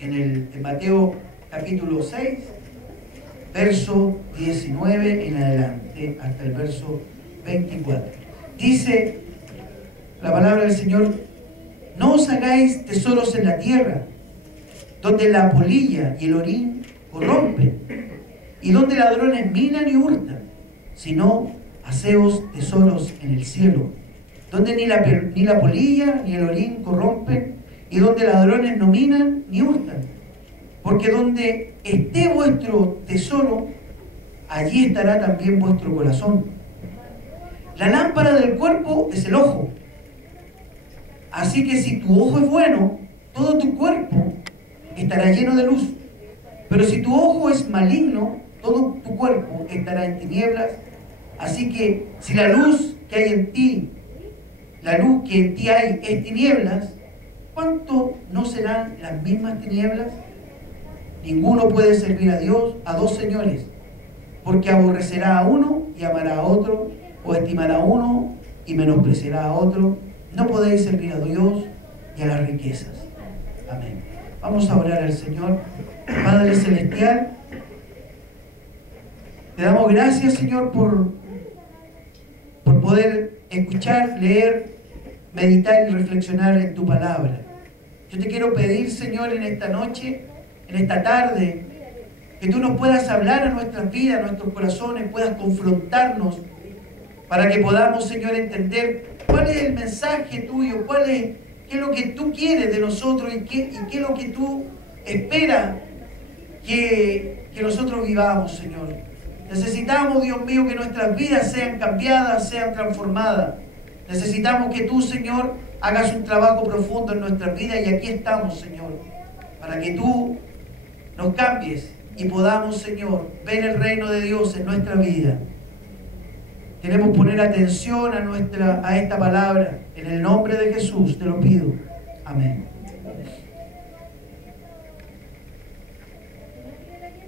en Mateo capítulo 6, verso 19 en adelante, hasta el verso 24. Dice la palabra del Señor: no os hagáis tesoros en la tierra, donde la polilla y el orín corrompen, y donde ladrones minan y hurtan, sino haceos tesoros en el cielo, donde ni la polilla ni el orín corrompen, y donde ladrones no minan ni hurtan. Porque donde esté vuestro tesoro, allí estará también vuestro corazón. La lámpara del cuerpo es el ojo. Así que si tu ojo es bueno, todo tu cuerpo estará lleno de luz. Pero si tu ojo es maligno, todo tu cuerpo estará en tinieblas. Así que si la luz que hay en ti, la luz que en ti hay es tinieblas, ¿cuánto no serán las mismas tinieblas? Ninguno puede servir a Dios, a dos señores, porque aborrecerá a uno y amará a otro, o estimará a uno y menospreciará a otro. No podéis servir a Dios y a las riquezas. Amén. Vamos a orar al Señor. Padre Celestial, te damos gracias, Señor, por poder escuchar, leer, meditar y reflexionar en tu palabra. Yo te quiero pedir, Señor, en esta noche, en esta tarde, que tú nos puedas hablar a nuestras vidas, a nuestros corazones, puedas confrontarnos para que podamos, Señor, entender cuál es el mensaje tuyo, qué es lo que tú quieres de nosotros y qué es lo que tú esperas que nosotros vivamos, Señor. Necesitamos, Dios mío, que nuestras vidas sean cambiadas, sean transformadas. Necesitamos que tú, Señor, hagas un trabajo profundo en nuestras vidas, y aquí estamos, Señor, para que tú nos cambies y podamos, Señor, ver el reino de Dios en nuestra vida. Queremos poner atención a esta palabra. En el nombre de Jesús te lo pido. Amén.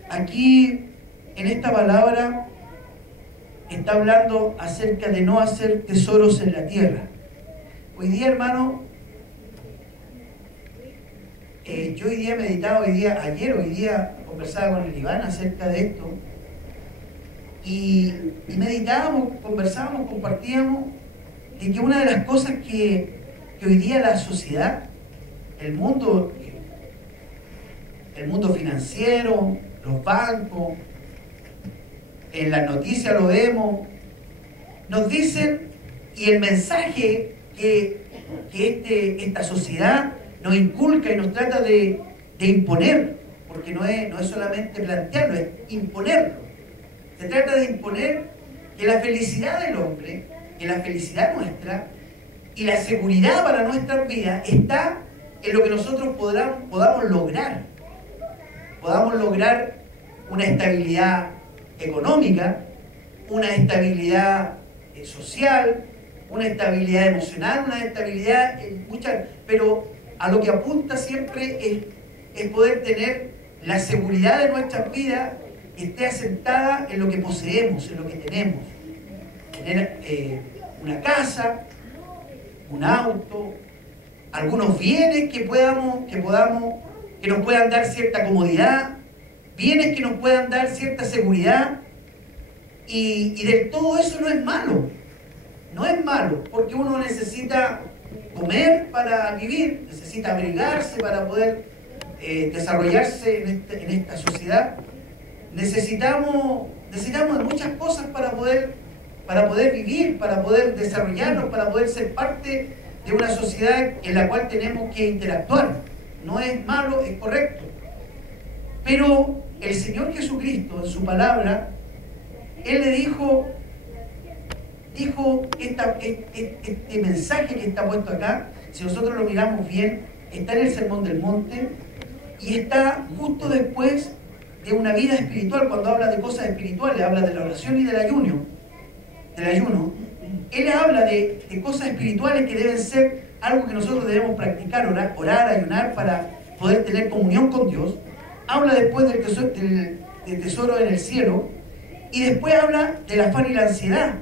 Aquí, en esta palabra, está hablando acerca de no hacer tesoros en la tierra. Hoy día, hermano, yo hoy día meditaba, hoy día conversaba con el Iván acerca de esto, y meditábamos, conversábamos, compartíamos de que una de las cosas que hoy día la sociedad, el mundo financiero, los bancos, en las noticias lo vemos, nos dicen, y el mensaje que esta sociedad nos inculca y nos trata de imponer, porque no es solamente plantearlo, es imponerlo. Se trata de imponer que la felicidad del hombre, que la felicidad nuestra y la seguridad para nuestras vidas está en lo que nosotros podamos lograr. Podamos lograr una estabilidad económica, una estabilidad social, una estabilidad emocional, una estabilidad en muchas, pero a lo que apunta siempre es poder tener la seguridad de nuestras vidas que esté asentada en lo que poseemos, en lo que tenemos. Tener una casa, un auto, algunos bienes que nos puedan dar cierta comodidad, bienes que nos puedan dar cierta seguridad, y de todo eso no es malo. No es malo, porque uno necesita comer para vivir, necesita abrigarse para poder desarrollarse en esta sociedad. Necesitamos de muchas cosas para poder vivir, para poder desarrollarnos, para poder ser parte de una sociedad en la cual tenemos que interactuar. No es malo, es correcto. Pero el Señor Jesucristo, en su palabra, Él le dijo este mensaje que está puesto acá, si nosotros lo miramos bien, está en el Sermón del Monte y está justo después de una vida espiritual. Cuando habla de cosas espirituales, habla de la oración y del ayuno. Él habla de cosas espirituales que deben ser algo que nosotros debemos practicar, orar, ayunar para poder tener comunión con Dios. Habla después del tesoro en el cielo, y después habla del afán y la ansiedad,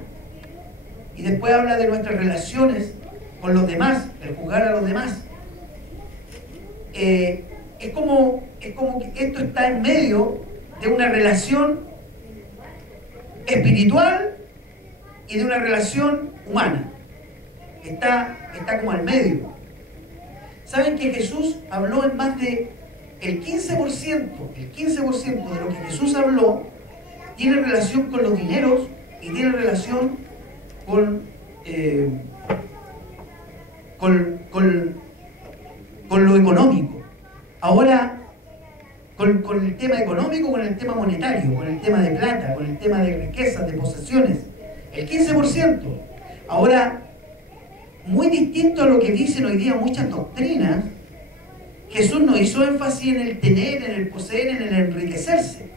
y después habla de nuestras relaciones con los demás, el juzgar a los demás. es como que esto está en medio de una relación espiritual y de una relación humana. Está como al medio. ¿Saben que Jesús habló en más de el 15% de lo que Jesús habló tiene relación con los dineros y tiene relación con lo económico? Ahora, con el tema económico, con el tema monetario, con el tema de plata, con el tema de riquezas, de posesiones, el 15%. Ahora, muy distinto a lo que dicen hoy día muchas doctrinas, Jesús no hizo énfasis en el tener, en el poseer, en el enriquecerse.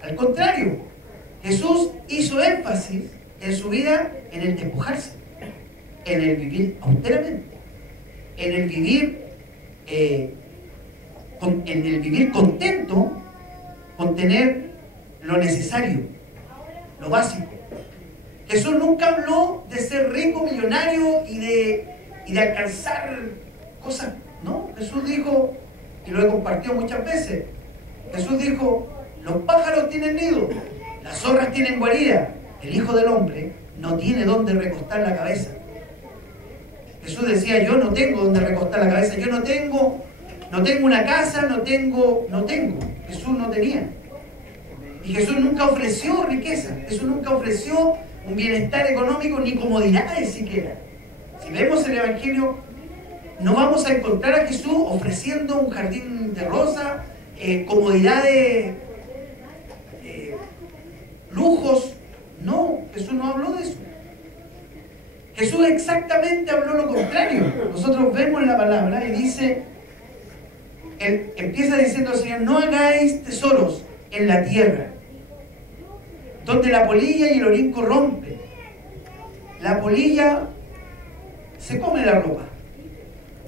Al contrario, Jesús hizo énfasis en su vida en el despojarse, en el vivir austeramente, en el vivir contento con tener lo necesario, lo básico. Jesús nunca habló de ser rico, millonario y de alcanzar cosas, ¿no? Jesús dijo, y lo he compartido muchas veces, Jesús dijo, los pájaros tienen nido, las zorras tienen guarida, el Hijo del Hombre no tiene dónde recostar la cabeza. Jesús decía, yo no tengo dónde recostar la cabeza, yo no tengo una casa, no tengo. Jesús no tenía. Y Jesús nunca ofreció riqueza, Jesús nunca ofreció un bienestar económico ni comodidades siquiera. Si vemos el Evangelio, no vamos a encontrar a Jesús ofreciendo un jardín de rosas, comodidades, lujos. No, Jesús no habló de eso. Jesús exactamente habló lo contrario. Nosotros vemos en la palabra y dice, él empieza diciendo al Señor, no hagáis tesoros en la tierra, donde la polilla y el orín corrompen. La polilla se come la ropa.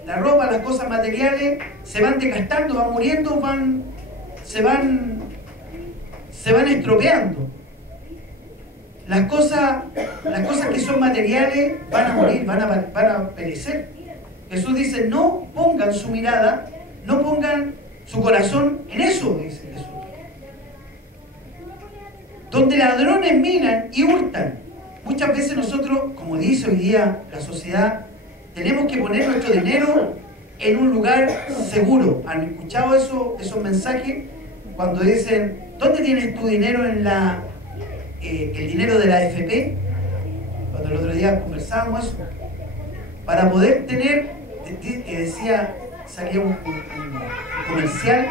La ropa, las cosas materiales se van desgastando, van muriendo, se van estropeando. Las cosas que son materiales van a morir, van a perecer. Jesús dice, no pongan su mirada, no pongan su corazón en eso, dice Jesús. Donde ladrones minan y hurtan. Muchas veces nosotros, como dice hoy día la sociedad, tenemos que poner nuestro dinero en un lugar seguro. ¿Han escuchado esos mensajes? Cuando dicen, ¿dónde tienes tu dinero el dinero de la AFP? Cuando el otro día conversábamos eso. Para poder tener, salía un comercial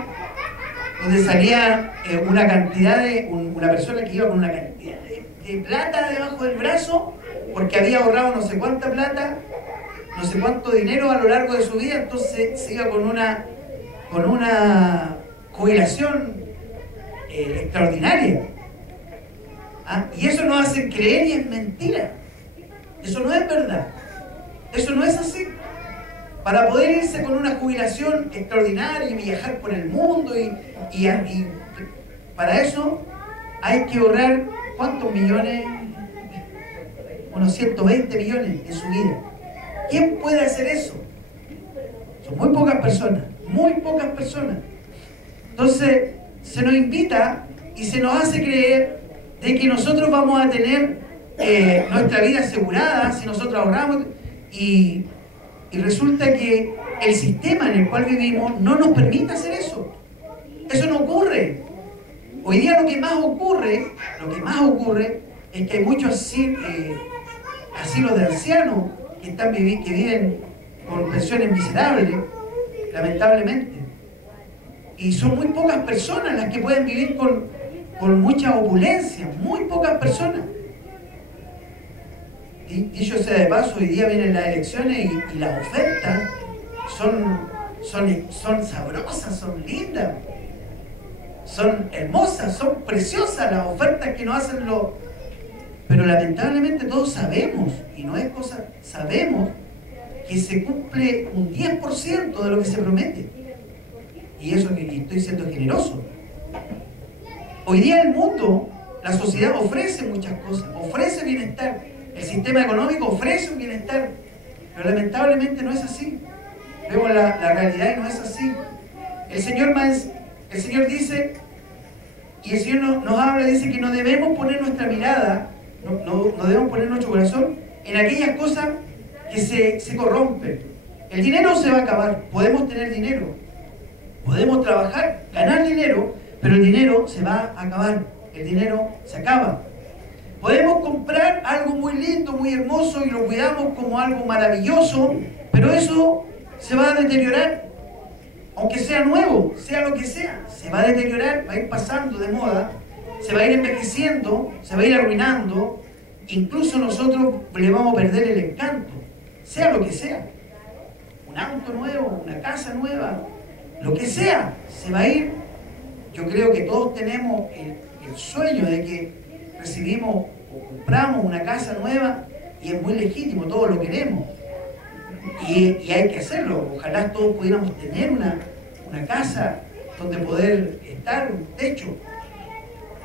donde salía una cantidad una persona que iba con una cantidad de plata debajo del brazo porque había ahorrado no sé cuánta plata, no sé cuánto dinero a lo largo de su vida, entonces se iba con una jubilación extraordinaria. Y eso nos hace creer y es mentira. Eso no es verdad. Eso no es así. Para poder irse con una jubilación extraordinaria y viajar por el mundo y para eso hay que ahorrar ¿cuántos millones? Unos 120 millones en su vida. ¿Quién puede hacer eso? Son muy pocas personas, muy pocas personas. Entonces se nos invita y se nos hace creer de que nosotros vamos a tener nuestra vida asegurada si nosotros ahorramos y resulta que el sistema en el cual vivimos no nos permite hacer eso. Eso no ocurre. Hoy día lo que más ocurre es que hay muchos asilos de ancianos que viven con pensiones miserables, lamentablemente. Y son muy pocas personas las que pueden vivir con mucha opulencia, muy pocas personas. Dicho sea de paso, hoy día vienen las elecciones y las ofertas son sabrosas, son lindas, son hermosas, son preciosas las ofertas que nos hacen los... Pero lamentablemente todos sabemos, y no es cosa, sabemos que se cumple un 10% de lo que se promete. Y eso que estoy siendo generoso. Hoy día el mundo, la sociedad ofrece muchas cosas, ofrece bienestar. El sistema económico ofrece un bienestar, pero lamentablemente no es así. Vemos la realidad y no es así. El Señor dice, y el Señor nos habla, dice que no debemos poner nuestra mirada, no debemos poner nuestro corazón en aquellas cosas que se corrompen. El dinero se va a acabar, podemos tener dinero, podemos trabajar, ganar dinero, pero el dinero se va a acabar, el dinero se acaba. Podemos comprar algo muy lindo, muy hermoso y lo cuidamos como algo maravilloso, pero eso se va a deteriorar. Aunque sea nuevo, sea lo que sea, se va a deteriorar, va a ir pasando de moda, se va a ir envejeciendo, se va a ir arruinando, incluso nosotros le vamos a perder el encanto, sea lo que sea. Un auto nuevo, una casa nueva, lo que sea, se va a ir. Yo creo que todos tenemos el sueño de que recibimos o compramos una casa nueva y es muy legítimo, todos lo queremos. Y hay que hacerlo. Ojalá todos pudiéramos tener una casa donde poder estar, un techo.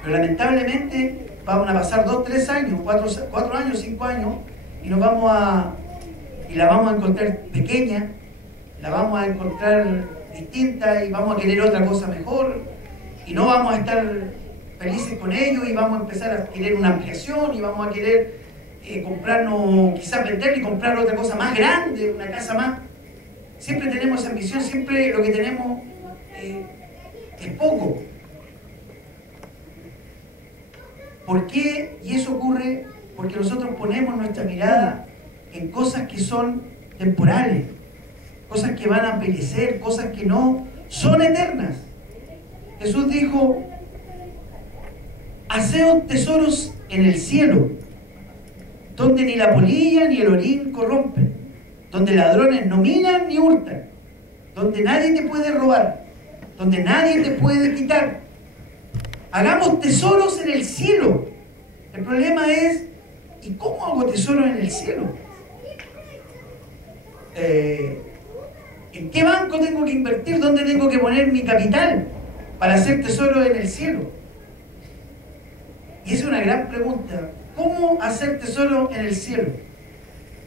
Pero lamentablemente van a pasar 2, 3 años, 4 años, 5 años y la vamos a encontrar pequeña, la vamos a encontrar distinta y vamos a querer otra cosa mejor y no vamos a estar felices con ello y vamos a empezar a querer una ampliación y vamos a querer comprarnos, quizás vender y comprar otra cosa más grande, una casa más. Siempre tenemos esa ambición, siempre lo que tenemos es poco. ¿Por qué? Y eso ocurre porque nosotros ponemos nuestra mirada en cosas que son temporales, cosas que van a perecer, cosas que no son eternas. Jesús dijo, haceos tesoros en el cielo, donde ni la polilla ni el orín corrompen, donde ladrones no minan ni hurtan, donde nadie te puede robar, donde nadie te puede quitar. Hagamos tesoros en el cielo. El problema es, ¿y cómo hago tesoros en el cielo? ¿En qué banco tengo que invertir? ¿Dónde tengo que poner mi capital para hacer tesoros en el cielo? Y esa es una gran pregunta. ¿Cómo hacer tesoro en el cielo?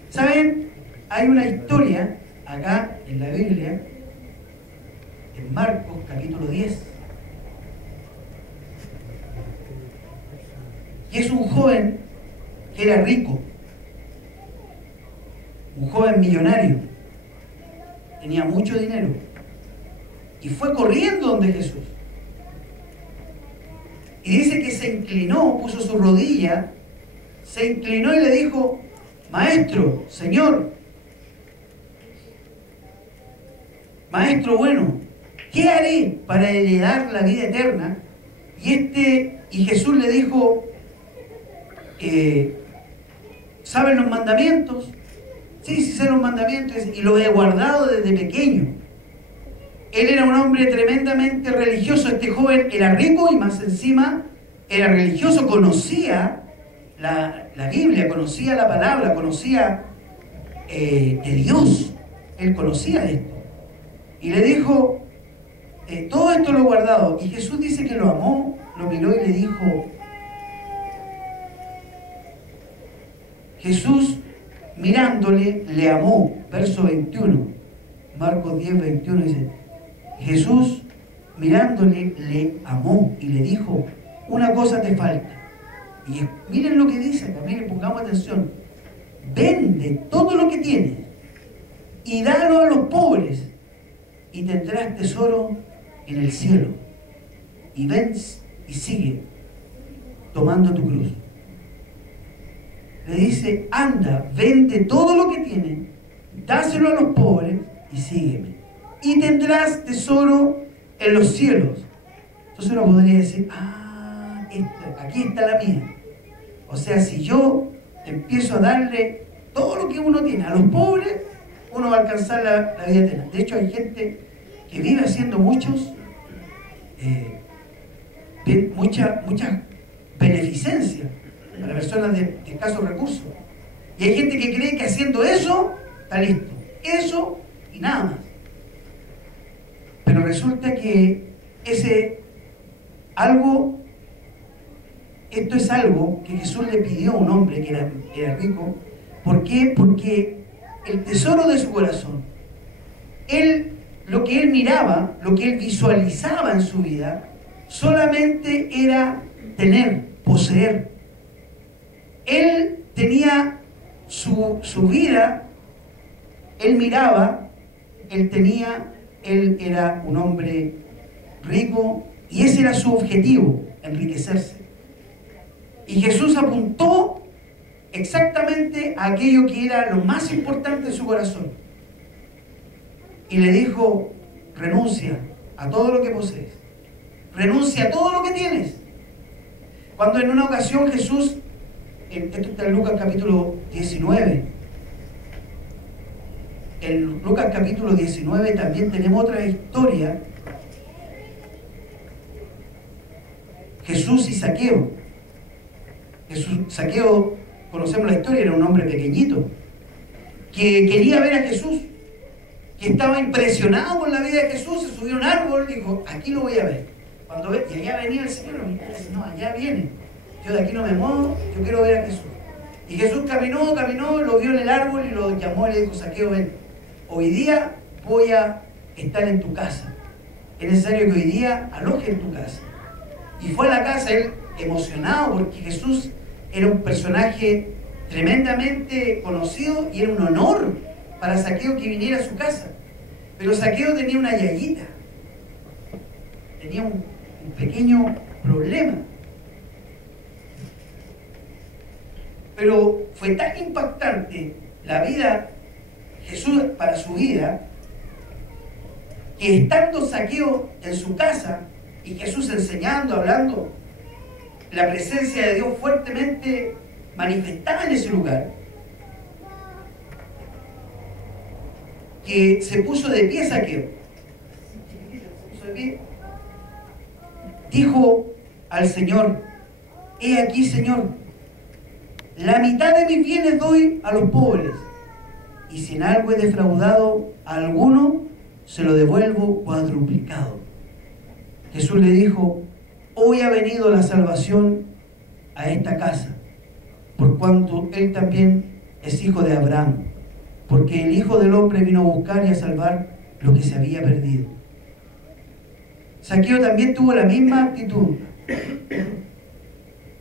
¿Saben? Hay una historia acá en la Biblia, en Marcos capítulo 10. Y es un joven que era rico, un joven millonario, tenía mucho dinero y fue corriendo donde Jesús. Y dice que se inclinó, puso su rodilla, se inclinó y le dijo, Maestro, Señor, Maestro bueno, ¿qué haré para heredar la vida eterna? Y Jesús le dijo, ¿saben los mandamientos? Sí, sé los mandamientos y los he guardado desde pequeño. Él era un hombre tremendamente religioso. Este joven era rico y más encima era religioso, conocía la Biblia, conocía la palabra, conocía de Dios. Él conocía esto. Y le dijo, todo esto lo he guardado. Y Jesús dice que lo amó, lo miró y le dijo, Jesús mirándole le amó. Verso 21, Marcos 10, 21 dice, Jesús mirándole le amó y le dijo, una cosa te falta. Y miren lo que dice, también pongamos atención. Vende todo lo que tienes y dalo a los pobres y tendrás tesoro en el cielo. Y ven y sigue tomando tu cruz. Le dice, anda, vende todo lo que tienes, dáselo a los pobres y sígueme. Y tendrás tesoro en los cielos. Entonces uno podría decir, aquí está la mía. O sea, si yo empiezo a darle todo lo que uno tiene a los pobres, uno va a alcanzar la vida eterna. De hecho, hay gente que vive haciendo muchas beneficencias para personas de escasos recursos. Y hay gente que cree que haciendo eso, está listo. Eso y nada más. Pero resulta que esto es algo que Jesús le pidió a un hombre que era rico. ¿Por qué? Porque el tesoro de su corazón, él lo que él miraba, lo que él visualizaba en su vida, solamente era tener, poseer. Él tenía su vida, él miraba, él tenía, él era un hombre rico y ese era su objetivo, enriquecerse. Y Jesús apuntó exactamente a aquello que era lo más importante de su corazón. Y le dijo, renuncia a todo lo que posees. Renuncia a todo lo que tienes. Cuando en una ocasión Jesús, esto está en Lucas capítulo 19, en Lucas capítulo 19 también tenemos otra historia. Jesús y Zaqueo. Zaqueo, conocemos la historia, era un hombre pequeñito, que quería ver a Jesús, que estaba impresionado con la vida de Jesús, se subió a un árbol y dijo, aquí lo voy a ver. Cuando ve, y allá venía el Señor, y dice, no, allá viene. Yo de aquí no me muevo, yo quiero ver a Jesús. Y Jesús caminó, lo vio en el árbol y lo llamó y le dijo, Zaqueo, ven, hoy día voy a estar en tu casa. Es necesario que hoy día aloje en tu casa. Y fue a la casa, él emocionado, porque Jesús era un personaje tremendamente conocido y era un honor para Zaqueo que viniera a su casa. Pero Zaqueo tenía una yayita, tenía un pequeño problema. Pero fue tan impactante la vida Jesús para su vida, que estando Zaqueo en su casa y Jesús enseñando, hablando, la presencia de Dios fuertemente manifestada en ese lugar, que se puso de pie Zaqueo. Se puso de pie. Dijo al Señor, he aquí, Señor, la mitad de mis bienes doy a los pobres, y si en algo he defraudado a alguno, se lo devuelvo cuadruplicado. Jesús le dijo, hoy ha venido la salvación a esta casa, por cuanto él también es hijo de Abraham, porque el Hijo del Hombre vino a buscar y a salvar lo que se había perdido. Zaqueo también tuvo la misma actitud.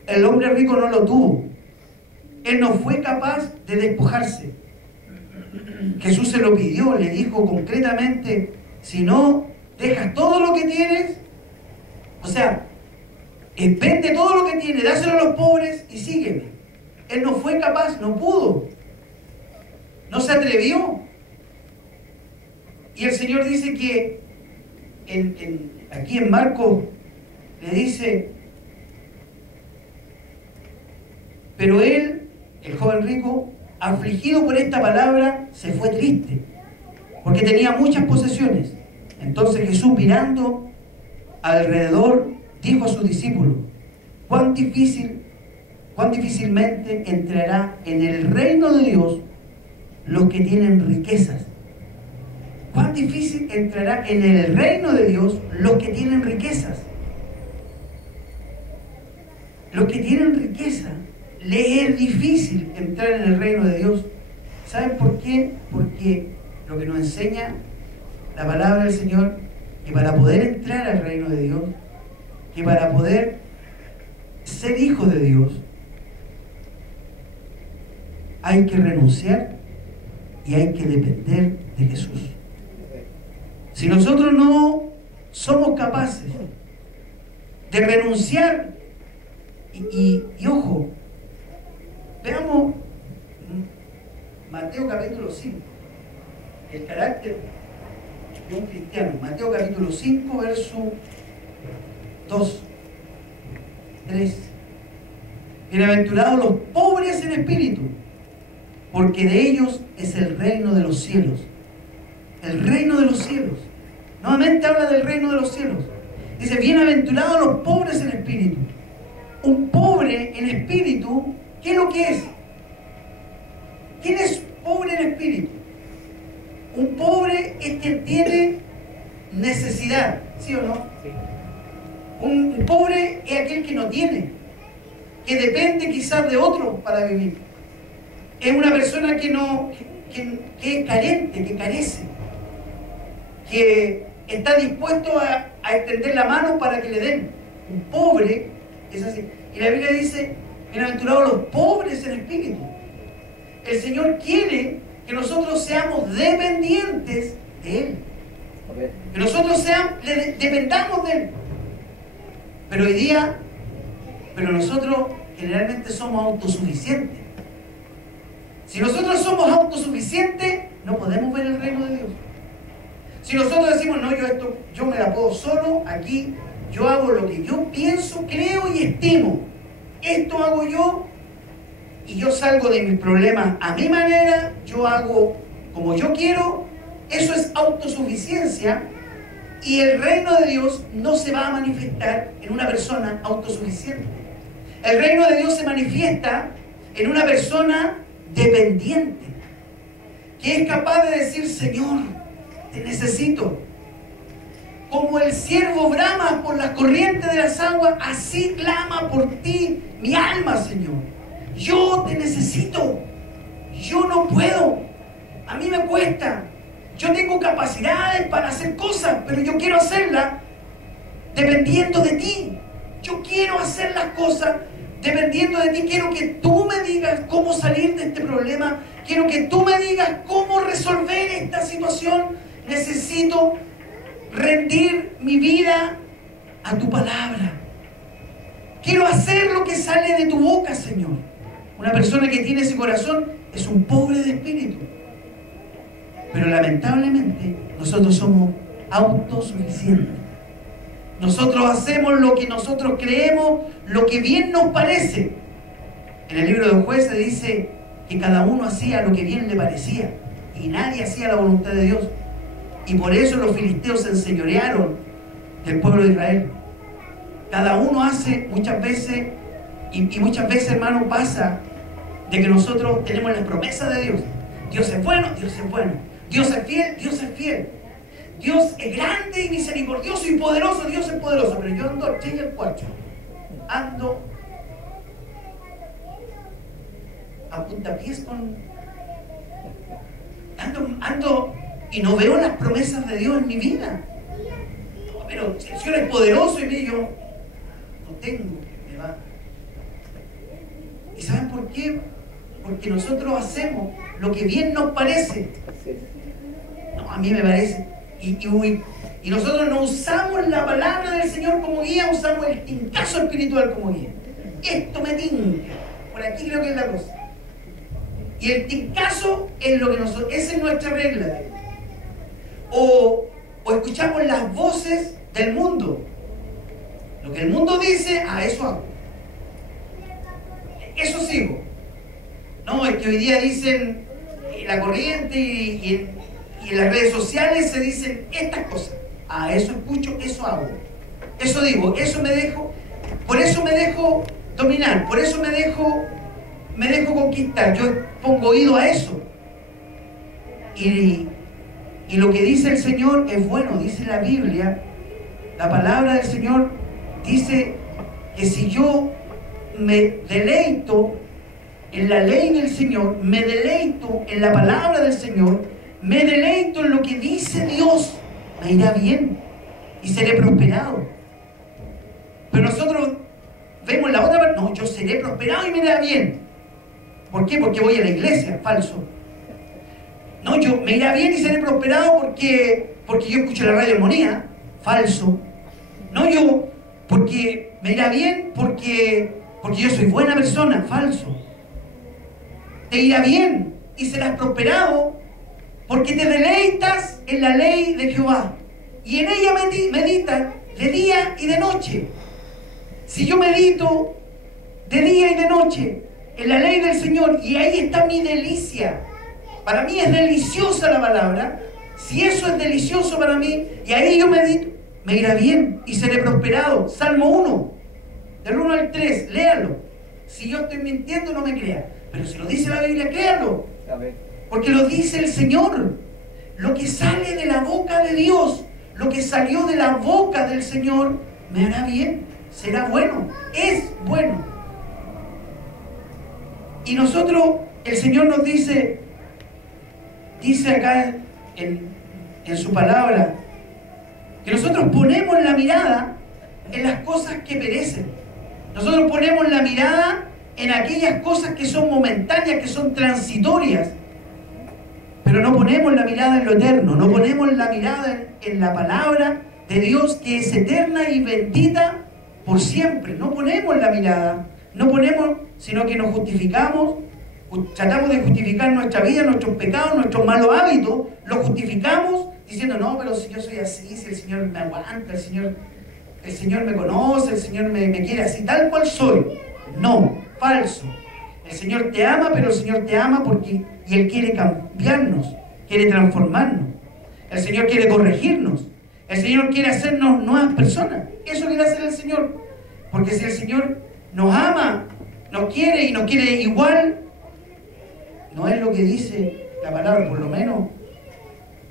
El hombre rico no lo tuvo. Él no fue capaz de despojarse. Jesús se lo pidió, le dijo concretamente, si no dejas todo lo que tienes, o sea, vende todo lo que tienes, dáselo a los pobres y sígueme. Él no fue capaz, no pudo, no se atrevió. Y el Señor dice que aquí en Marcos le dice, pero él, el joven rico, afligido por esta palabra, se fue triste, porque tenía muchas posesiones. Entonces Jesús, mirando alrededor, dijo a sus discípulos, cuán difícilmente entrará en el reino de Dios los que tienen riquezas. Cuán difícil entrará en el reino de Dios los que tienen riquezas. Los que tienen riqueza, les es difícil entrar en el reino de Dios. ¿Saben por qué? Porque lo que nos enseña la palabra del Señor, que para poder entrar al reino de Dios, que para poder ser hijo de Dios, hay que renunciar y hay que depender de Jesús. Si nosotros no somos capaces de renunciar, y ojo, veamos Mateo capítulo 5, el carácter de un cristiano. Mateo capítulo 5, verso 2, 3. Bienaventurados los pobres en espíritu, porque de ellos es el reino de los cielos. El reino de los cielos. Nuevamente habla del reino de los cielos. Dice, bienaventurados los pobres en espíritu. Un pobre en espíritu, ¿qué es lo que es? ¿Quién es pobre en espíritu? Un pobre es quien tiene necesidad, ¿sí o no? Sí. Un pobre es aquel que no tiene, que depende quizás de otro para vivir. Es una persona que es carente, que carece. que está dispuesto a extender la mano para que le den. Un pobre es así. Y la Biblia dice, bienaventurados los pobres en espíritu. El Señor quiere que nosotros seamos dependientes de Él. Que nosotros dependamos de Él. Pero nosotros generalmente somos autosuficientes. Si nosotros somos autosuficientes, no podemos ver el reino de Dios. Si nosotros decimos, no, yo me la puedo solo, aquí yo hago lo que yo pienso, creo y estimo. Esto hago yo y yo salgo de mis problemas a mi manera, yo hago como yo quiero. Eso es autosuficiencia y el reino de Dios no se va a manifestar en una persona autosuficiente. El reino de Dios se manifiesta en una persona dependiente, que es capaz de decir, Señor, te necesito. Como el siervo brama por las corrientes de las aguas, así clama por ti mi alma, Señor. Yo te necesito. Yo no puedo. A mí me cuesta. Yo tengo capacidades para hacer cosas, pero yo quiero hacerlas dependiendo de ti. Yo quiero hacer las cosas dependiendo de ti. Quiero que tú me digas cómo salir de este problema. Quiero que tú me digas cómo resolver esta situación. Necesito rendir mi vida a tu palabra. Quiero hacer lo que sale de tu boca, Señor. Una persona que tiene ese corazón es un pobre de espíritu. Pero lamentablemente nosotros somos autosuficientes. Nosotros hacemos lo que nosotros creemos, lo que bien nos parece. En el libro de Jueces dice que cada uno hacía lo que bien le parecía y nadie hacía la voluntad de Dios. Y por eso los filisteos se enseñorearon del pueblo de Israel. Cada uno hace muchas veces, y muchas veces, hermano, pasa de que nosotros tenemos las promesas de Dios. Dios es bueno, Dios es bueno. Dios es fiel, Dios es fiel. Dios es grande y misericordioso y poderoso, Dios es poderoso. Pero yo ando al che y al cuarcho. Ando a puntapiés con... Ando y no veo las promesas de Dios en mi vida. No, pero si el Señor es poderoso y yo no tengo, me va. ¿Y saben por qué? Porque nosotros hacemos lo que bien nos parece. No, a mí me parece. Y nosotros no usamos la palabra del Señor como guía, usamos el tincazo espiritual como guía. Esto me tinca. Por aquí creo que es la cosa. Y el tincazo es lo que nosotros, esa es nuestra regla. O escuchamos las voces del mundo. Lo que el mundo dice, eso hago. Eso sigo. No, es que hoy día dicen la corriente y en las redes sociales se dicen estas cosas. Eso escucho, eso hago. Eso digo, eso me dejo, por eso me dejo dominar, por eso me dejo conquistar. Yo pongo oído a eso. Y lo que dice el Señor es bueno, dice la Biblia, la palabra del Señor dice que si yo me deleito en la ley del Señor, me deleito en la palabra del Señor, me deleito en lo que dice Dios, me irá bien y seré prosperado. Pero nosotros vemos la otra parte, no, yo seré prosperado y me irá bien. ¿Por qué? Porque voy a la iglesia, falso. No, yo me irá bien y seré prosperado porque yo escucho la radio Armonía, falso. No, yo, porque me irá bien porque yo soy buena persona, falso. Te irá bien y serás prosperado porque te deleitas en la ley de Jehová y en ella meditas de día y de noche. Si yo medito de día y de noche en la ley del Señor y ahí está mi delicia, para mí es deliciosa la palabra, si eso es delicioso para mí y ahí yo medito, me irá bien y seré prosperado. Salmo 1, del 1 al 3, léalo. Si yo estoy mintiendo, no me crea. Pero si lo dice la Biblia, créalo. Porque lo dice el Señor. Lo que sale de la boca de Dios, lo que salió de la boca del Señor, me hará bien, será bueno, es bueno. Y nosotros, el Señor nos dice acá en en su palabra que nosotros ponemos la mirada en las cosas que perecen. Nosotros ponemos la mirada en aquellas cosas que son momentáneas, que son transitorias. Pero no ponemos la mirada en lo eterno, no ponemos la mirada en la palabra de Dios que es eterna y bendita por siempre. No ponemos la mirada, no ponemos, sino que nos justificamos, tratamos de justificar nuestra vida, nuestros pecados, nuestros malos hábitos, los justificamos diciendo, no, pero si yo soy así, si el Señor me aguanta, el Señor me conoce, el Señor me quiere así, tal cual soy. No, falso. El Señor te ama, pero el Señor te ama porque y Él quiere cambiarnos, quiere transformarnos. El Señor quiere corregirnos. El Señor quiere hacernos nuevas personas. Eso quiere hacer el Señor. Porque si el Señor nos ama, nos quiere y nos quiere igual, no es lo que dice la palabra, por lo menos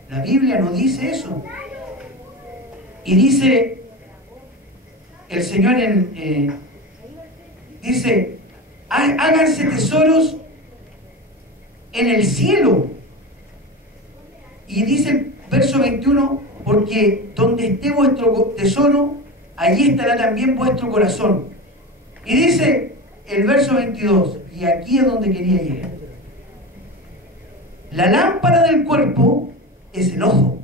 la Biblia no dice eso. Y dice el Señor dice, háganse tesoros en el cielo. Y dice el verso 21, porque donde esté vuestro tesoro, allí estará también vuestro corazón. Y dice el verso 22, y aquí es donde quería llegar. La lámpara del cuerpo es el ojo.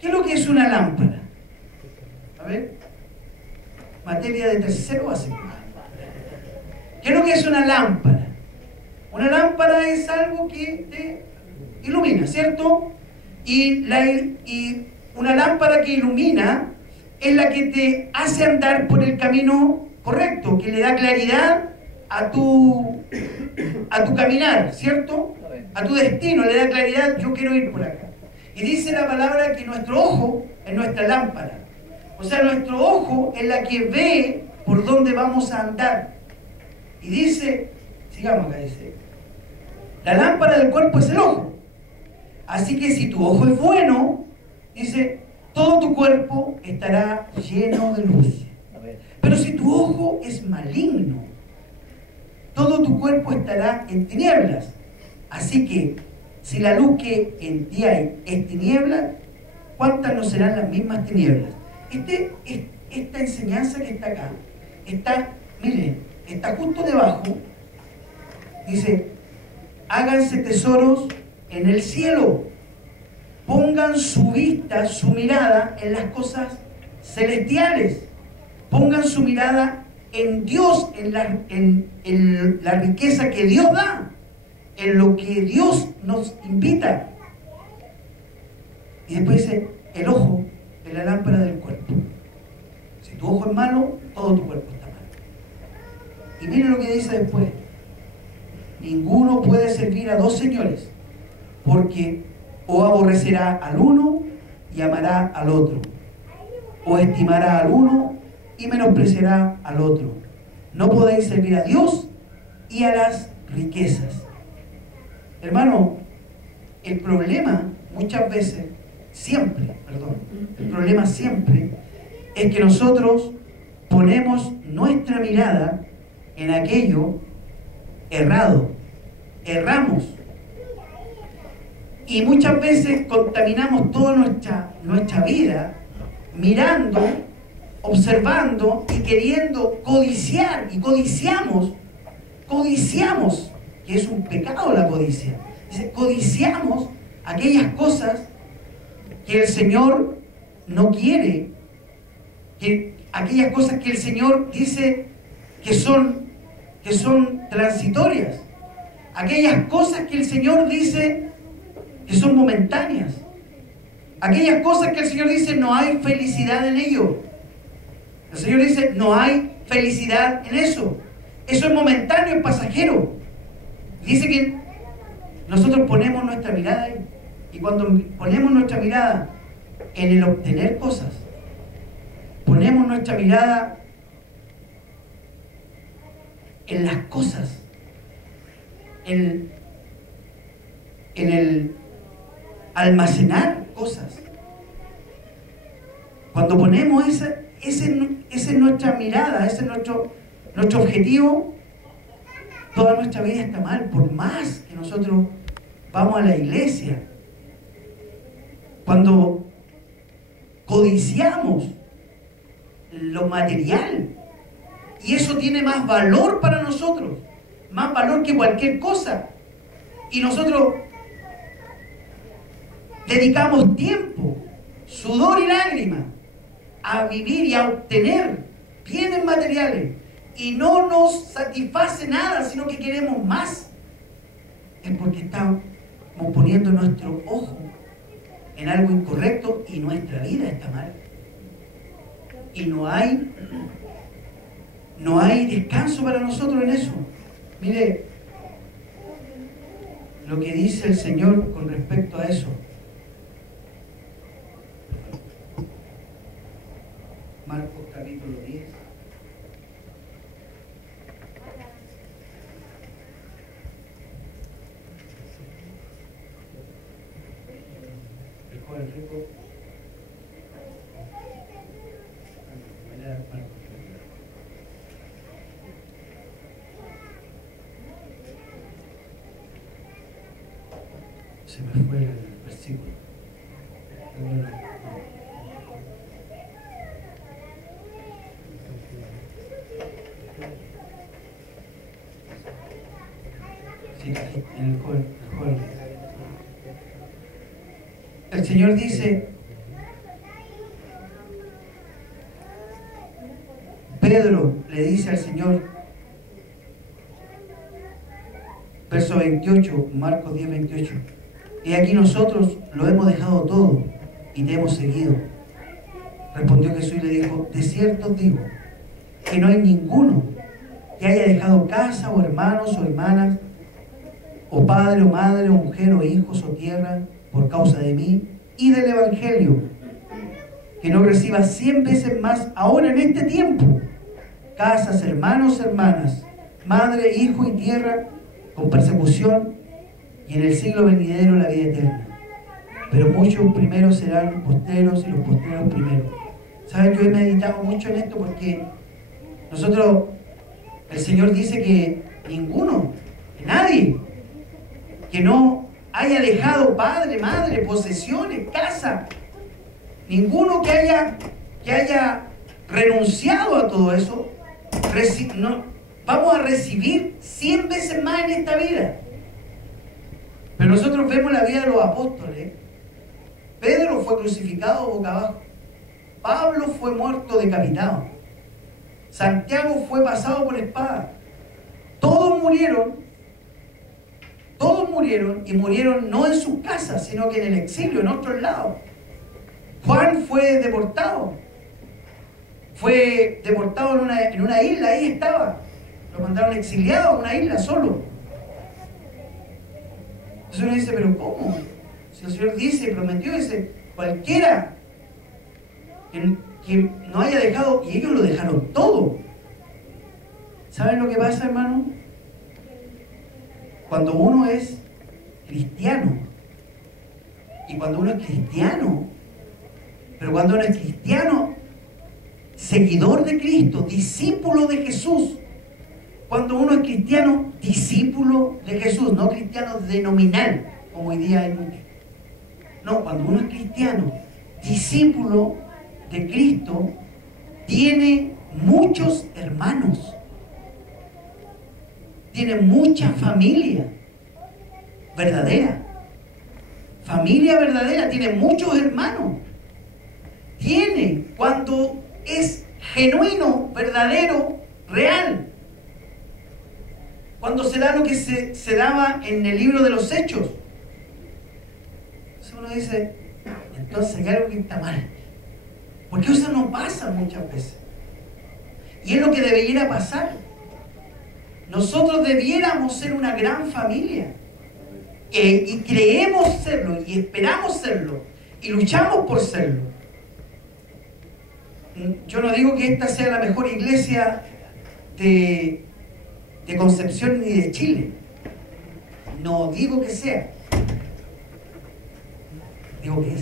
¿Qué es lo que es una lámpara? A ver, materia de tercero básico. ¿Qué es lo que es una lámpara? Una lámpara es algo que te ilumina, ¿cierto? Y una lámpara que ilumina es la que te hace andar por el camino correcto, que le da claridad a tu caminar, ¿cierto? A tu destino, le da claridad, yo quiero ir por acá. Y dice la palabra que nuestro ojo es nuestra lámpara. O sea, nuestro ojo es la que ve por dónde vamos a andar. Y dice, sigamos acá, dice, la lámpara del cuerpo es el ojo. Así que si tu ojo es bueno, dice, todo tu cuerpo estará lleno de luz. Pero si tu ojo es maligno, todo tu cuerpo estará en tinieblas. Así que, si la luz que en ti hay es tiniebla, ¿cuántas no serán las mismas tinieblas? Esta enseñanza que está acá, miren, está justo debajo, dice, háganse tesoros en el cielo, pongan su vista, su mirada en las cosas celestiales, pongan su mirada en Dios, en la riqueza que Dios da, en lo que Dios nos invita. Y después dice, el ojo es la lámpara del cuerpo. Si tu ojo es malo, todo tu cuerpo está malo. Y miren lo que dice después. Ninguno puede servir a dos señores, porque o aborrecerá al uno y amará al otro, o estimará al uno y menospreciará al otro. No podéis servir a Dios y a las riquezas. Hermano, el problema muchas veces, el problema siempre es que nosotros ponemos nuestra mirada en aquello errado, erramos. Y muchas veces contaminamos toda nuestra vida mirando, observando y queriendo codiciar, y codiciamos, que es un pecado la codicia. Dice, codiciamos aquellas cosas que el Señor no quiere, aquellas cosas que el Señor dice que son transitorias, aquellas cosas que el Señor dice que son momentáneas, aquellas cosas que el Señor dice no hay felicidad en ello. El Señor dice no hay felicidad en eso. Eso es momentáneo, es pasajero. Dice que nosotros ponemos nuestra mirada ahí. Y cuando ponemos nuestra mirada en el obtener cosas, ponemos nuestra mirada en las cosas, en el almacenar cosas. Cuando ponemos esa es nuestra mirada, ese es nuestro objetivo, toda nuestra vida está mal. Por más que nosotros vamos a la iglesia, Cuando codiciamos lo material, y eso tiene más valor para nosotros, más valor que cualquier cosa, y nosotros dedicamos tiempo, sudor y lágrimas a vivir y a obtener bienes materiales, y no nos satisface nada, sino que queremos más, es porque estamos poniendo nuestro ojo en algo incorrecto y nuestra vida está mal. Y no hay descanso para nosotros en eso. Mire lo que dice el Señor con respecto a eso. Marcos capítulo 10. El joven rico. Se me fue el versículo. Sí, el joven. El Señor dice, Pedro le dice al Señor, verso 28, Marcos 10, 28, y aquí nosotros lo hemos dejado todo y te hemos seguido. Respondió Jesús y le dijo, de cierto os digo, que no hay ninguno que haya dejado casa o hermanos o hermanas, o padre o madre o mujer o hijos o tierra, por causa de mí y del Evangelio, que no reciba 100 veces más ahora en este tiempo, casas, hermanos, hermanas, madre, hijo y tierra, con persecución, y en el siglo venidero la vida eterna. Pero muchos primeros serán postreros y los postreros primeros. ¿Saben? Yo he meditado mucho en esto porque nosotros, el Señor dice que ninguno, que nadie, que no haya dejado padre, madre, posesiones, casa, ninguno que haya renunciado a todo eso, vamos a recibir 100 veces más en esta vida. Pero nosotros vemos la vida de los apóstoles. Pedro fue crucificado boca abajo. Pablo fue muerto decapitado. Santiago fue pasado por espada. Todos murieron y murieron no en sus casas, sino que en el exilio, en otros lados. Juan fue deportado. Fue deportado en una isla, ahí estaba. Lo mandaron exiliado a una isla solo. Entonces uno dice, pero ¿cómo? Si el Señor dice, prometió, dice, cualquiera que no haya dejado, y ellos lo dejaron todo. ¿Saben lo que pasa, hermano? Cuando uno es cristiano, y cuando uno es cristiano, pero cuando uno es cristiano, seguidor de Cristo, discípulo de Jesús, cuando uno es cristiano, discípulo de Jesús, no cristiano denominal, como hoy día hay muchos. No, cuando uno es cristiano, discípulo de Cristo, tiene muchos hermanos, tiene mucha familia verdadera, tiene muchos hermanos, cuando es genuino, verdadero, real, cuando se da lo que se daba en el libro de los Hechos. Entonces uno dice, entonces hay algo que está mal, porque eso no pasa muchas veces, y es lo que debería pasar. Nosotros debiéramos ser una gran familia, y creemos serlo, y esperamos serlo, y luchamos por serlo. Yo no digo que esta sea la mejor iglesia de Concepción ni de Chile, no digo que sea, digo que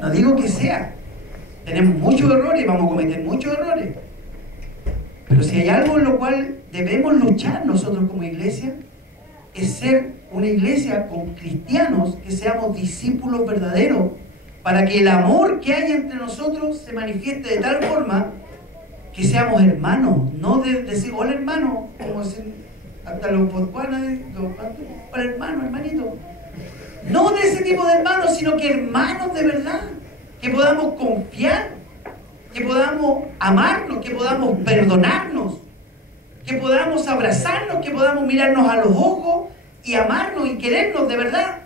no digo que sea. Tenemos muchos errores, vamos a cometer muchos errores, pero si hay algo en lo cual debemos luchar nosotros como iglesia, es ser una iglesia con cristianos que seamos discípulos verdaderos, para que el amor que hay entre nosotros se manifieste de tal forma que seamos hermanos, no de decir hola hermano, como decir hasta los poscuanas, hola hermano, hermanito. No de ese tipo de hermanos, sino que hermanos de verdad, que podamos confiar, que podamos amarnos, que podamos perdonarnos, que podamos abrazarnos, que podamos mirarnos a los ojos y amarnos y querernos de verdad.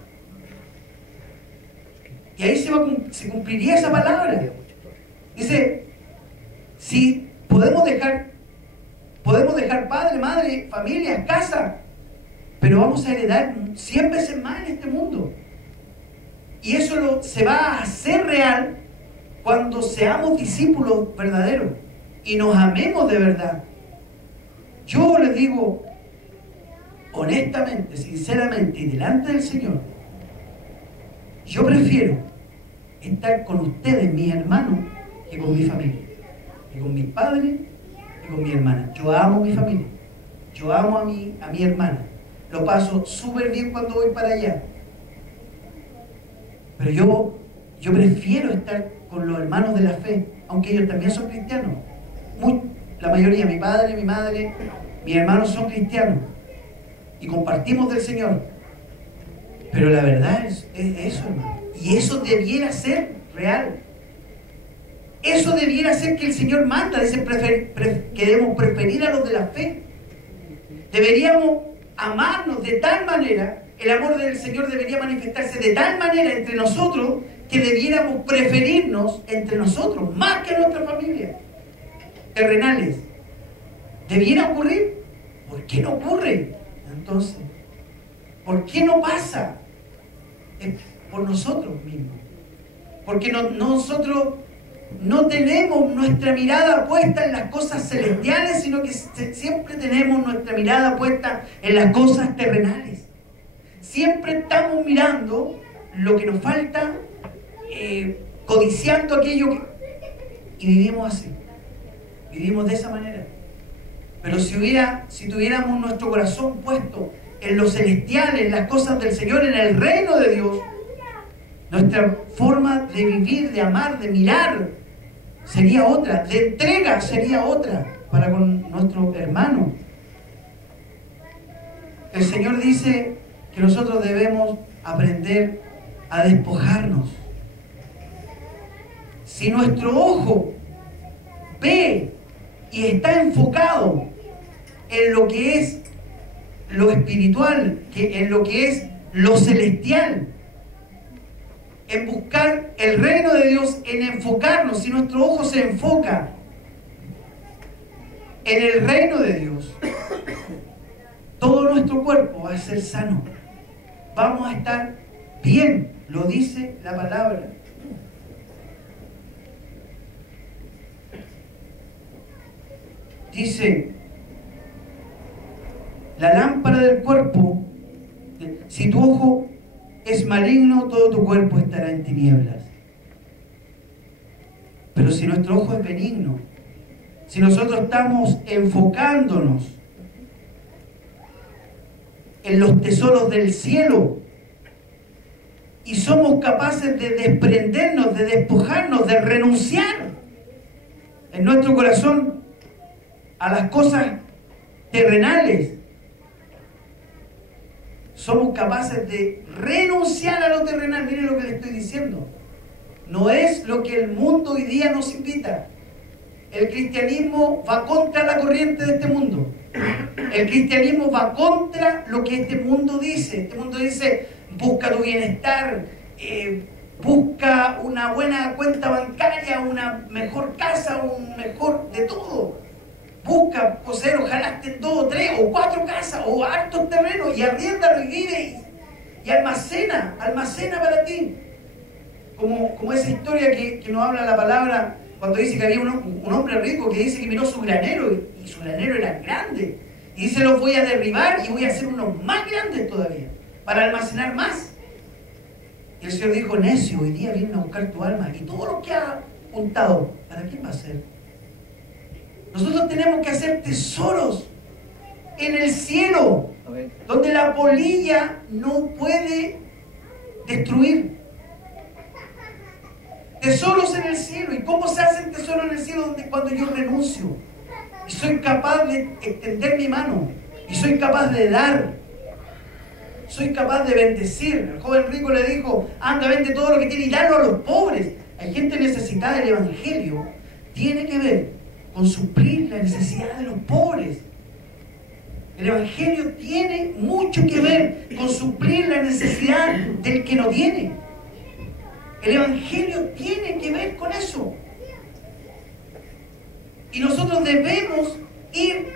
Y ahí se cumpliría esa palabra. Dice, si podemos dejar padre, madre, familia, casa, pero vamos a heredar 100 veces más en este mundo. Y eso se va a hacer real cuando seamos discípulos verdaderos y nos amemos de verdad. Yo les digo, honestamente, sinceramente y delante del Señor, yo prefiero estar con ustedes, mis hermanos, que con mi familia, que con mis padres, que con mi hermana. Yo amo a mi familia, yo amo a mi hermana, lo paso súper bien cuando voy para allá, pero yo prefiero estar con los hermanos de la fe, aunque ellos también son cristianos. La mayoría, mi padre, mi madre, mis hermanos son cristianos y compartimos del Señor, pero la verdad es eso, hermano. Y eso debiera ser real. Eso debiera ser que el Señor manda, dice que debemos preferir a los de la fe. Deberíamos amarnos de tal manera, el amor del Señor debería manifestarse de tal manera entre nosotros, que debiéramos preferirnos entre nosotros, más que nuestra familia terrenales. ¿Debiera ocurrir? ¿Por qué no ocurre? Entonces, ¿por qué no pasa? Es por nosotros mismos. Porque nosotros no tenemos nuestra mirada puesta en las cosas celestiales, sino que siempre tenemos nuestra mirada puesta en las cosas terrenales. Siempre estamos mirando lo que nos falta, codiciando aquello y vivimos así. Vivimos de esa manera. Pero si tuviéramos nuestro corazón puesto en lo celestial, en las cosas del Señor, en el reino de Dios, nuestra forma de vivir, de amar, de mirar sería otra, de entrega sería otra para con nuestros hermanos. El Señor dice que nosotros debemos aprender a despojarnos. Si nuestro ojo ve y está enfocado en lo que es lo espiritual, en lo que es lo celestial, en buscar el reino de Dios, en enfocarnos, si nuestro ojo se enfoca en el reino de Dios, todo nuestro cuerpo va a ser sano, vamos a estar bien, lo dice la palabra. Dice, la lámpara del cuerpo, si tu ojo es maligno, todo tu cuerpo estará en tinieblas. Pero si nuestro ojo es benigno, si nosotros estamos enfocándonos en los tesoros del cielo y somos capaces de desprendernos, de despojarnos, de renunciar en nuestro corazón a las cosas terrenales, somos capaces de renunciar a lo terrenal. Miren lo que le estoy diciendo. No es lo que el mundo hoy día nos invita. El cristianismo va contra la corriente de este mundo. El cristianismo va contra lo que este mundo dice. Este mundo dice, busca tu bienestar, busca una buena cuenta bancaria, una mejor casa, un mejor de todo. Busca poseer, ojalá estén 2 o 3 o 4 casas o hartos terrenos y arriéndalo y vive y almacena para ti. Como esa historia que nos habla la palabra cuando dice que había un hombre rico que dice que miró su granero y su granero era grande. Y dice, los voy a derribar y voy a hacer unos más grandes todavía para almacenar más. Y el Señor dijo, necio, hoy día vienen a buscar tu alma y todo lo que ha juntado, ¿para quién va a ser? Nosotros tenemos que hacer tesoros en el cielo, donde la polilla no puede destruir. Tesoros en el cielo. ¿Y cómo se hacen tesoros en el cielo? Cuando yo renuncio y soy capaz de extender mi mano y soy capaz de dar, soy capaz de bendecir. El joven rico le dijo: anda, vende todo lo que tiene y dalo a los pobres. Hay gente necesitada. El evangelio tiene que ver con suplir la necesidad de los pobres. El evangelio tiene mucho que ver con suplir la necesidad del que no tiene. El evangelio tiene que ver con eso. Y nosotros debemos ir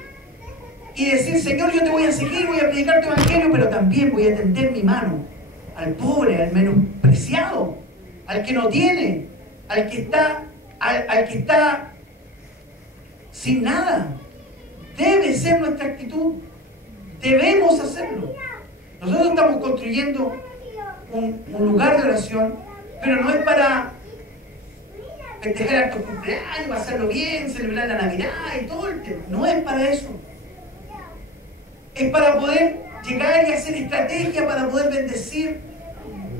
y decir: Señor, yo te voy a seguir, voy a predicar tu evangelio, pero también voy a tender mi mano al pobre, al menospreciado, al que no tiene, al que está sin nada. Debe ser nuestra actitud. Debemos hacerlo. Nosotros estamos construyendo un lugar de oración, pero no es para festejar estos cumpleaños, pasarlo bien, celebrar la Navidad y todo el tema. No es para eso. Es para poder llegar y hacer estrategia para poder bendecir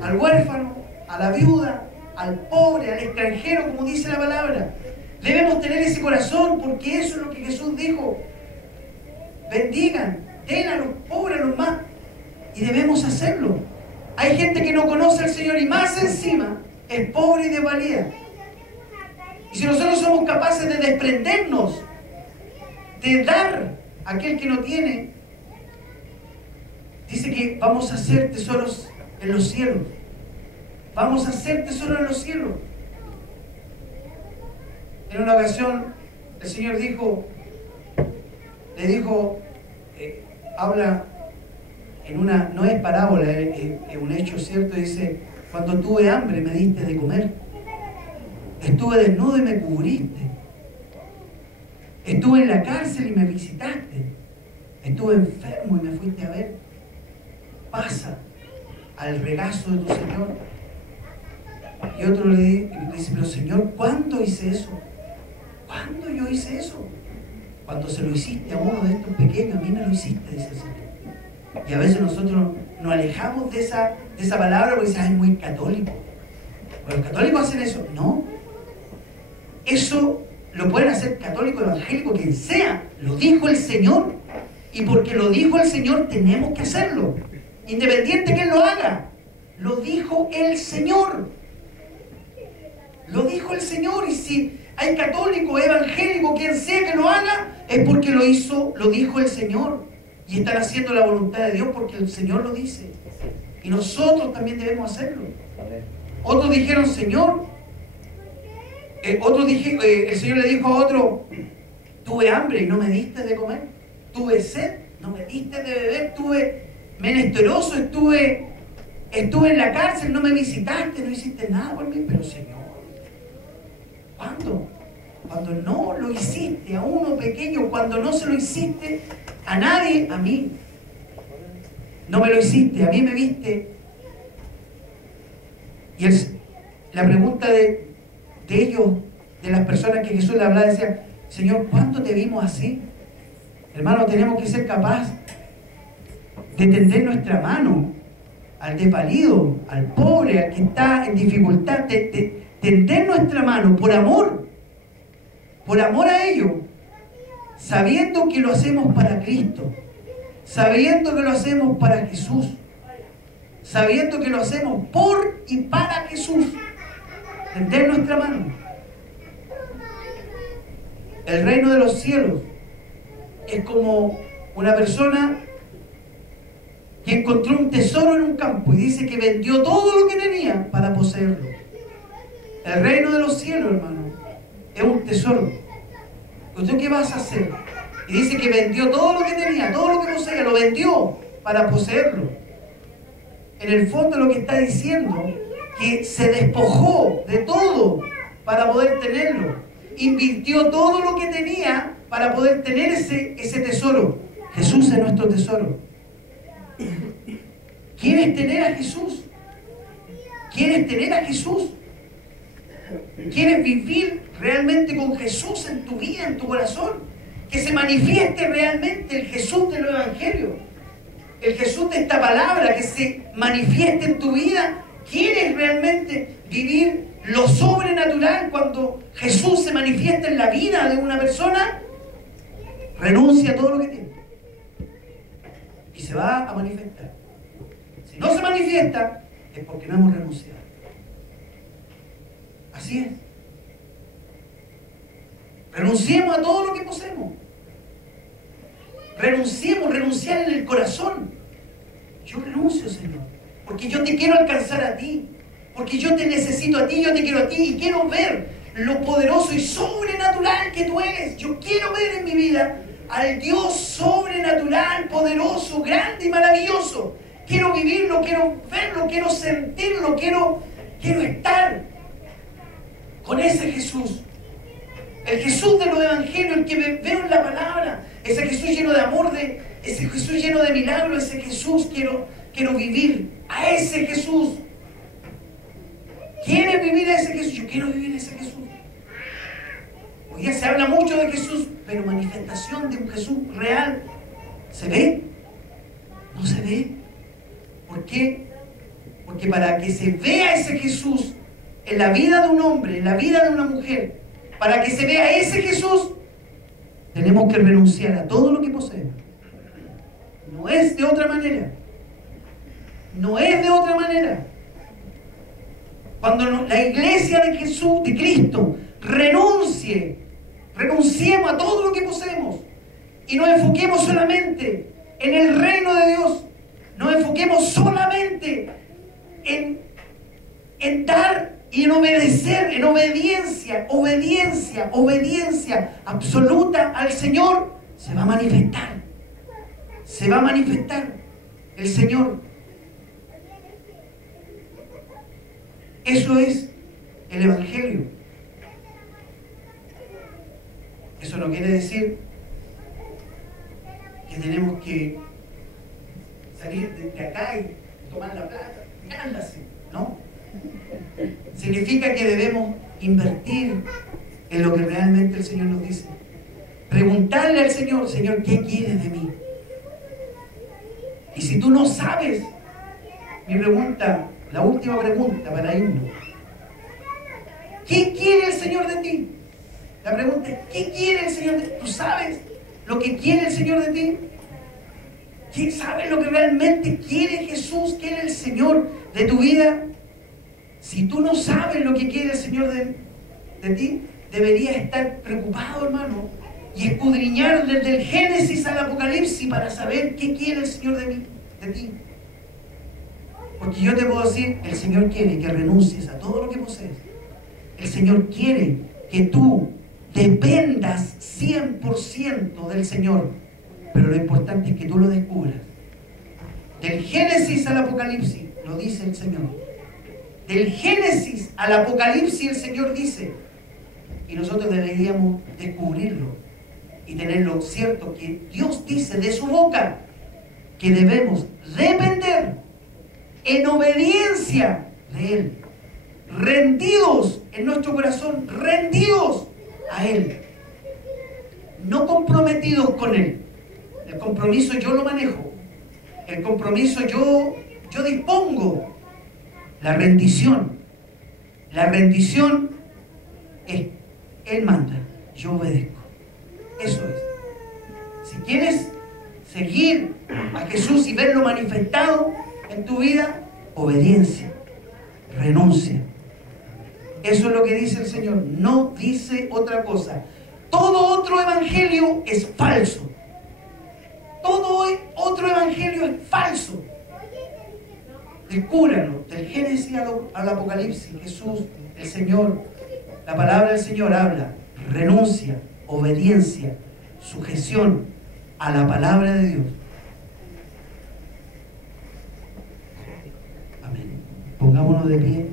al huérfano, a la viuda, al pobre, al extranjero, como dice la palabra. Debemos tener ese corazón, porque eso es lo que Jesús dijo: bendigan, den a los pobres, a los más. Y debemos hacerlo. Hay gente que no conoce al Señor y más encima es pobre y desvalida. Y si nosotros somos capaces de desprendernos, de dar a aquel que no tiene, dice que vamos a hacer tesoros en los cielos. Vamos a hacer tesoros en los cielos. En una ocasión el Señor le dijo, habla en una, no es parábola, es un hecho cierto, dice: cuando tuve hambre me diste de comer, estuve desnudo y me cubriste, estuve en la cárcel y me visitaste, estuve enfermo y me fuiste a ver. Pasa al regazo de tu Señor. Y otro le dice: pero Señor, ¿cuándo hice eso? ¿Cuándo yo hice eso? Cuando se lo hiciste a uno de estos pequeños, a mí me lo hiciste, dice el Señor. Y a veces nosotros nos alejamos de esa palabra porque dicen: es muy católico. Bueno, ¿los católicos hacen eso? No. Eso lo pueden hacer católico, evangélico, quien sea. Lo dijo el Señor. Y porque lo dijo el Señor, tenemos que hacerlo. Independiente que Él lo haga. Lo dijo el Señor. Lo dijo el Señor. Y si hay católico, evangélico, quien sea que lo haga, es porque lo dijo el Señor. Y están haciendo la voluntad de Dios porque el Señor lo dice. Y nosotros también debemos hacerlo. Otros dijeron: Señor, el Señor le dijo a otro: tuve hambre y no me diste de comer, tuve sed, no me diste de beber, estuve menesteroso, estuve en la cárcel, no me visitaste, no hiciste nada por mí. Pero Señor, ¿cuándo? Cuando no lo hiciste a uno pequeño, cuando no se lo hiciste a nadie, a mí. No me lo hiciste, a mí me viste. Y la pregunta de ellos, de las personas que Jesús le hablaba, decía: Señor, ¿cuánto te vimos así? Hermano, tenemos que ser capaces de tender nuestra mano al desvalido, al pobre, al que está en dificultad, tender nuestra mano por amor a ellos, sabiendo que lo hacemos para Cristo, sabiendo que lo hacemos para Jesús, sabiendo que lo hacemos por y para Jesús. Tender nuestra mano. El reino de los cielos es como una persona que encontró un tesoro en un campo y dice que vendió todo lo que tenía para poseerlo. El reino de los cielos, hermano, es un tesoro. ¿Usted qué vas a hacer? Y dice que vendió todo lo que tenía, todo lo que poseía, lo vendió para poseerlo. En el fondo lo que está diciendo, que se despojó de todo para poder tenerlo. Invirtió todo lo que tenía para poder tener ese tesoro. Jesús es nuestro tesoro. ¿Quieres tener a Jesús? ¿Quieres tener a Jesús? ¿Quieres vivir realmente con Jesús en tu vida, en tu corazón? Que se manifieste realmente el Jesús de los evangelios. el Jesús de esta palabra que se manifieste en tu vida? ¿Quieres realmente vivir lo sobrenatural cuando Jesús se manifiesta en la vida de una persona? Renuncia a todo lo que tiene y se va a manifestar. Si no se manifiesta, es porque no hemos renunciado. Así es. Renunciemos a todo lo que poseemos. Renunciar en el corazón. Yo renuncio, Señor, porque yo te quiero alcanzar a ti, porque yo te necesito a ti, yo te quiero a ti y quiero ver lo poderoso y sobrenatural que tú eres. Yo quiero ver en mi vida al Dios sobrenatural, poderoso, grande y maravilloso. Quiero vivirlo, quiero verlo, quiero sentirlo, quiero estar con ese Jesús. El Jesús de los evangelios, el que veo en la palabra, ese Jesús lleno de amor, ese Jesús lleno de milagros, ese Jesús quiero vivir a ese Jesús. ¿Quieres vivir a ese Jesús? Yo quiero vivir a ese Jesús. Hoy día se habla mucho de Jesús, pero manifestación de un Jesús real, ¿se ve? No se ve. ¿Por qué? Porque para que se vea ese Jesús en la vida de un hombre, en la vida de una mujer, para que se vea ese Jesús, tenemos que renunciar a todo lo que poseemos. No es de otra manera. No es de otra manera. Cuando la iglesia de Jesús, de Cristo, renunciemos a todo lo que poseemos y nos enfoquemos solamente en el reino de Dios, nos enfoquemos solamente en dar y en obedecer, en obediencia absoluta al Señor, se va a manifestar el Señor. Eso es el Evangelio. Eso no quiere decir que tenemos que salir de acá y tomar la plata, ganarse, ¿no? Significa que debemos invertir en lo que realmente el Señor nos dice. Preguntarle al Señor, Señor, ¿qué quieres de mí? Y si tú no sabes, mi pregunta, la última pregunta para irnos, ¿qué quiere el Señor de ti? La pregunta es, ¿qué quiere el Señor de ti? ¿Tú sabes lo que quiere el Señor de ti? ¿Quién sabe lo que realmente quiere Jesús, quiere el Señor de tu vida? Si tú no sabes lo que quiere el Señor de ti, deberías estar preocupado, hermano, y escudriñar desde el Génesis al Apocalipsis para saber qué quiere el Señor de ti. Porque yo te puedo decir, el Señor quiere que renuncies a todo lo que posees. El Señor quiere que tú dependas 100% del Señor. Pero lo importante es que tú lo descubras. Del Génesis al Apocalipsis, lo dice el Señor. Del Génesis al Apocalipsis el Señor dice, y nosotros deberíamos descubrirlo y tenerlo cierto, que Dios dice de su boca que debemos depender en obediencia de Él, rendidos en nuestro corazón, rendidos a Él, no comprometidos con Él. El compromiso yo lo manejo, el compromiso yo dispongo. La rendición es, Él manda, yo obedezco. Eso es. Si quieres seguir a Jesús y verlo manifestado en tu vida, obediencia, renuncia. Eso es lo que dice el Señor, no dice otra cosa. Todo otro evangelio es falso. Todo otro evangelio es falso. Descúbralo, del Génesis al Apocalipsis. Jesús, el Señor, la palabra del Señor habla, renuncia, obediencia, sujeción a la palabra de Dios. Amén. Pongámonos de pie.